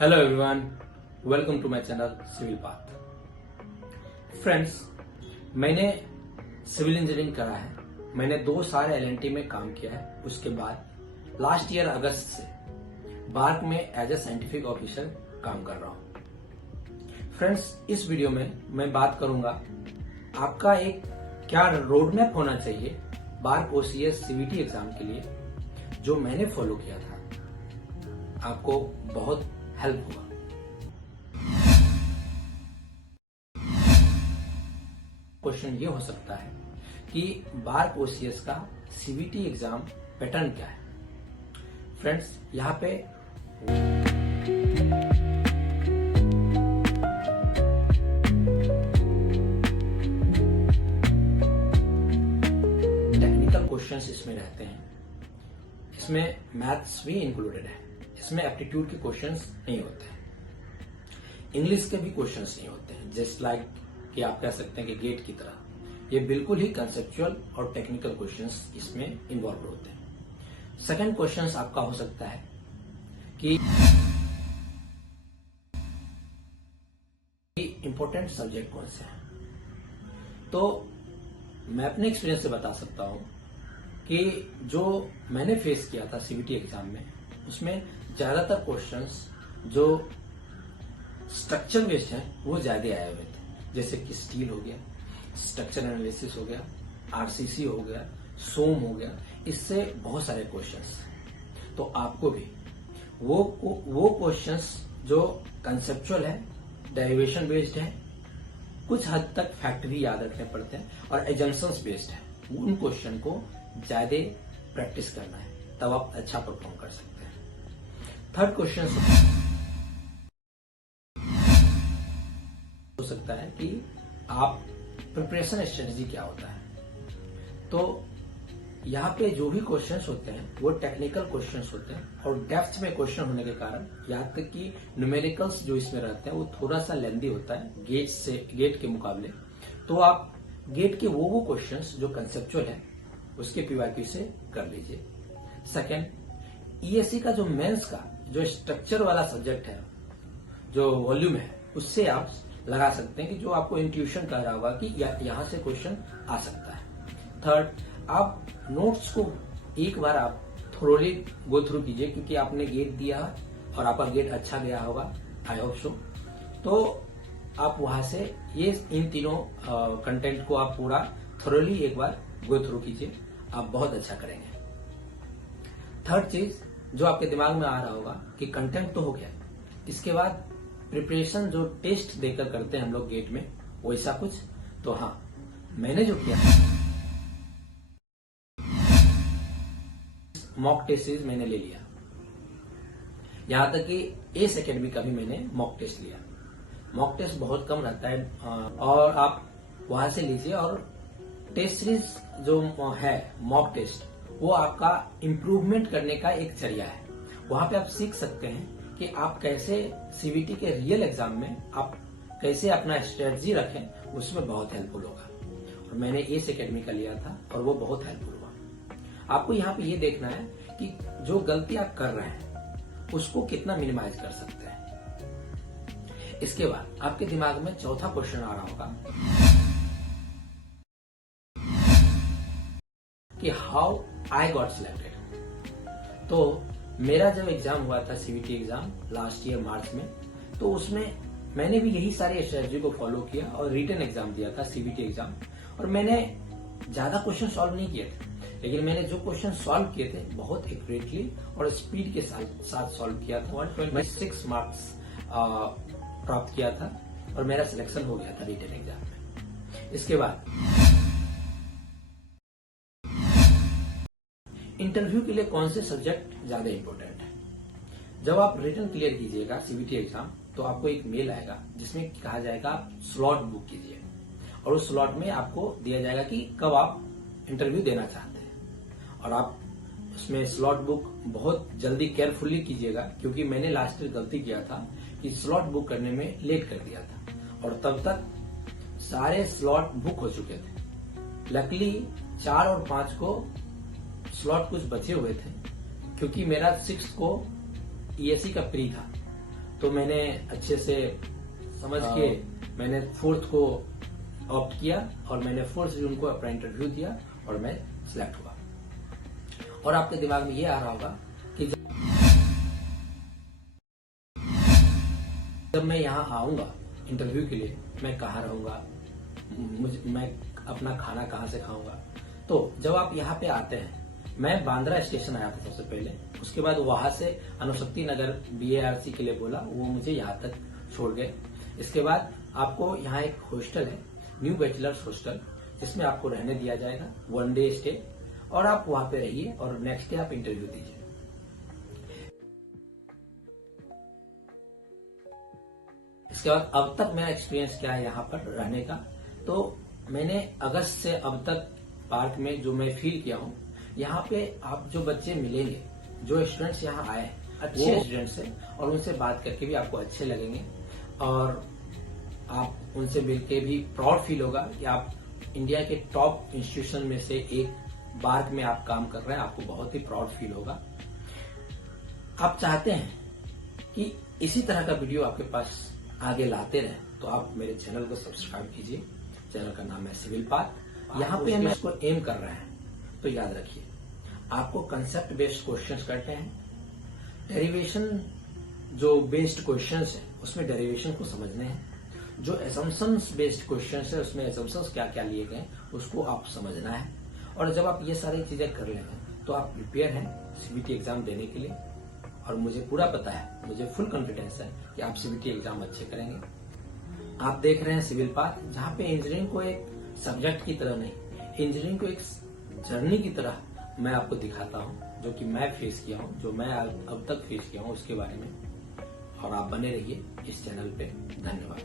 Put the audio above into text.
Hello everyone, welcome to my channel civil path. Friends, मैंने civil engineering करा है। मैंने 2 साल एलएनटी में काम किया है। उसके बाद लास्ट ईयर अगस्त से बार्क में एज ए साइंटिफिक ऑफिसर काम कर रहा हूं। फ्रेंड्स, इस वीडियो में मैं बात करूंगा आपका एक क्या रोड मैप होना चाहिए बार्क ओसीएस सीवीटी एग्जाम के लिए, जो मैंने फॉलो किया था। आपको बहुत हेल्प हुआ। क्वेश्चन ये हो सकता है कि बार्क ओसीएस का सीवीटी एग्जाम पैटर्न क्या है। फ्रेंड्स, यहां पे टेक्निकल क्वेश्चंस इसमें रहते हैं। इसमें मैथ्स भी इंक्लूडेड है। इसमें एप्टीट्यूड के क्वेश्चंस नहीं होते हैं। इंग्लिश के भी क्वेश्चंस नहीं होते हैं। जस्ट लाइक कि आप कह सकते हैं कि गेट की तरह ये बिल्कुल ही कंसेप्चुअल और टेक्निकल क्वेश्चंस इसमें इन्वॉल्व होते हैं। सेकंड क्वेश्चंस आपका हो सकता है कि इंपॉर्टेंट सब्जेक्ट कौन से हैं। तो मैं अपने एक्सपीरियंस से बता सकता हूं कि जो मैंने फेस किया था सीवीटी एग्जाम में, उसमें ज्यादातर क्वेश्चंस जो स्ट्रक्चर बेस्ड हैं वो ज्यादा आए हुए थे। जैसे कि स्टील हो गया, स्ट्रक्चर एनालिसिस हो गया, आरसीसी हो गया, सोम हो गया। इससे बहुत सारे क्वेश्चंस। तो आपको भी वो क्वेश्चंस जो कंसेप्चुअल है, डेरिवेशन बेस्ड है, कुछ हद तक फैक्टरी याद रखने पड़ते हैं और एजम्पशंस बेस्ड है, उन क्वेश्चन को ज्यादा प्रैक्टिस करना है, तब आप अच्छा परफॉर्म कर सकते हैं। थर्ड क्वेश्चन हो सकता है कि आप प्रिपरेशन स्ट्रेटजी क्या होता है। तो यहाँ पे जो भी क्वेश्चंस होते हैं वो टेक्निकल क्वेश्चंस होते हैं और डेप्थ में क्वेश्चन होने के कारण यहाँ तक कि न्यूमेरिकल्स जो इसमें रहते हैं वो थोड़ा सा लेंदी होता है गेट के मुकाबले। तो आप गेट के वो क्वेश्चंस जो कंसेप्चुअल है उसके पीवाईक्यू से कर लीजिए। सेकेंड, ईएससी का जो मेंस का जो स्ट्रक्चर वाला सब्जेक्ट है, जो वॉल्यूम है, उससे आप लगा सकते हैं कि जो आपको इंट्यूशन कह रहा होगा कि यहां से क्वेश्चन आ सकता है। थर्ड, आप नोट्स को एक बार आप थोरोली गो थ्रू कीजिए, क्योंकि आपने गेट दिया और आपका गेट अच्छा गया होगा, आई होप सो। तो आप वहां से इन तीनों कंटेंट को आप पूरा थोरोली एक बार गो थ्रू कीजिए, आप बहुत अच्छा करेंगे। थर्ड चीज जो आपके दिमाग में आ रहा होगा कि कंटेंट तो हो गया, इसके बाद प्रिपरेशन जो टेस्ट देकर करते हैं हम लोग गेट में, वैसा कुछ। तो हाँ, मैंने जो किया मॉक टेस्ट सीरीज मैंने ले लिया। यहां तक कि एस एकेडमी का भी मैंने मॉक टेस्ट लिया। मॉक टेस्ट बहुत कम रहता है और आप वहां से लीजिए। और टेस्ट सीरीज जो है मॉक टेस्ट, वो आपका इम्प्रूवमेंट करने का एक जरिया है। वहां पे आप सीख सकते हैं कि आप कैसे सीवीटी के रियल एग्जाम में आप कैसे अपना स्ट्रेटजी रखें, उसमें बहुत हेल्पफुल होगा। और मैंने एस एकेडमी का लिया था और वो बहुत हेल्पफुल हुआ। आपको यहाँ पे ये देखना है कि जो गलती आप कर रहे हैं उसको कितना मिनिमाइज कर सकते हैं। इसके बाद आपके दिमाग में चौथा क्वेश्चन आ रहा होगा कि हाउ आई गॉट सिलेक्टेड। तो मेरा जब एग्जाम हुआ था CVT exam last year March में, तो उसमें मैंने भी यही सारी स्ट्रेटजी को फॉलो किया और रिटन एग्जाम दिया था सीवीटी एग्जाम। और मैंने ज्यादा क्वेश्चन सॉल्व नहीं किए थे, लेकिन मैंने जो क्वेश्चन सॉल्व किए थे बहुत एक्यूरेटली और स्पीड के साथ सॉल्व किया था। 126 मार्क्स प्राप्त किया था और मेरा सिलेक्शन हो गया था रिटन एग्जाम में। इसके बाद इंटरव्यू के लिए कौन से सब्जेक्ट ज्यादा इंपॉर्टेंट है। जब आप रिटन क्लियर कीजिएगा सीवीटी एग्जाम, तो आपको एक मेल आएगा जिसमें कहा जाएगा आप स्लॉट बुक कीजिए, और उस स्लॉट में आपको दिया जाएगा कि कब आप इंटरव्यू देना चाहते हैं। और आप उसमें स्लॉट बुक बहुत जल्दी केयरफुली कीजिएगा, क्योंकि मैंने लास्ट ईयर गलती किया था कि स्लॉट बुक करने में लेट कर दिया था और तब तक सारे स्लॉट बुक हो चुके थे। लकीली 4 और 5 को स्लॉट कुछ बचे हुए थे, क्योंकि मेरा 6 को ईएससी का प्री था तो मैंने अच्छे से समझ के मैंने 4th को ऑप्ट किया और मैंने 4 जून को अपना इंटरव्यू दिया और मैं सिलेक्ट हुआ। और आपके दिमाग में ये आ रहा होगा कि जब मैं यहाँ आऊंगा इंटरव्यू के लिए मैं कहाँ रहूंगा, मैं अपना खाना कहाँ से खाऊंगा। तो जब आप यहाँ पे आते हैं, मैं बांद्रा स्टेशन आया था सबसे पहले, उसके बाद वहां से अनुशक्ति नगर BARC के लिए बोला, वो मुझे यहाँ तक छोड़ गए। इसके बाद आपको यहाँ एक हॉस्टल है, न्यू बैचलर्स हॉस्टल, जिसमें आपको रहने दिया जाएगा 1 डे स्टे, और आप वहां पे रहिए और नेक्स्ट डे आप इंटरव्यू दीजिए। इसके बाद अब तक मेरा एक्सपीरियंस क्या है यहाँ पर रहने का, तो मैंने अगस्त से अब तक पार्क में जो मैं फील किया हूँ, यहाँ पे आप जो बच्चे मिलेंगे, जो स्टूडेंट्स यहाँ आए हैं अच्छे स्टूडेंट्स हैं और उनसे बात करके भी आपको अच्छे लगेंगे और आप उनसे मिलके भी प्राउड फील होगा कि आप इंडिया के टॉप इंस्टीट्यूशन में से एक बार्क में आप काम कर रहे हैं, आपको बहुत ही प्राउड फील होगा। आप चाहते हैं कि इसी तरह का वीडियो आपके पास आगे लाते रहें, तो आप मेरे चैनल को सब्सक्राइब कीजिए। चैनल का नाम है सिविल पाथ। यहाँ पे हम इसको एम कर रहे हैं, तो याद रखिए आपको कंसेप्ट बेस्ड क्वेश्चंस करते हैं, डेरिवेशन जो बेस्ड क्वेश्चंस है उसमें डेरिवेशन को समझने हैं, जो असम्पशंस बेस्ड क्वेश्चंस है उसमें असम्पशंस क्या क्या लिए गए उसको आप समझना है। और जब आप ये सारी चीजें कर लेंगे तो आप प्रिपेयर हैं CBT एग्जाम देने के लिए, और मुझे पूरा पता है, मुझे फुल कॉन्फिडेंस है कि आप CBT एग्जाम अच्छे करेंगे। आप देख रहे हैं सिविल पाथ, जहाँ पे इंजीनियरिंग को एक सब्जेक्ट की तरह नहीं, इंजीनियरिंग को एक जर्नी की तरह मैं आपको दिखाता हूँ, जो कि मैं फेस किया हूँ, जो मैं अब तक फेस किया हूँ उसके बारे में। और आप बने रहिए इस चैनल पे। धन्यवाद।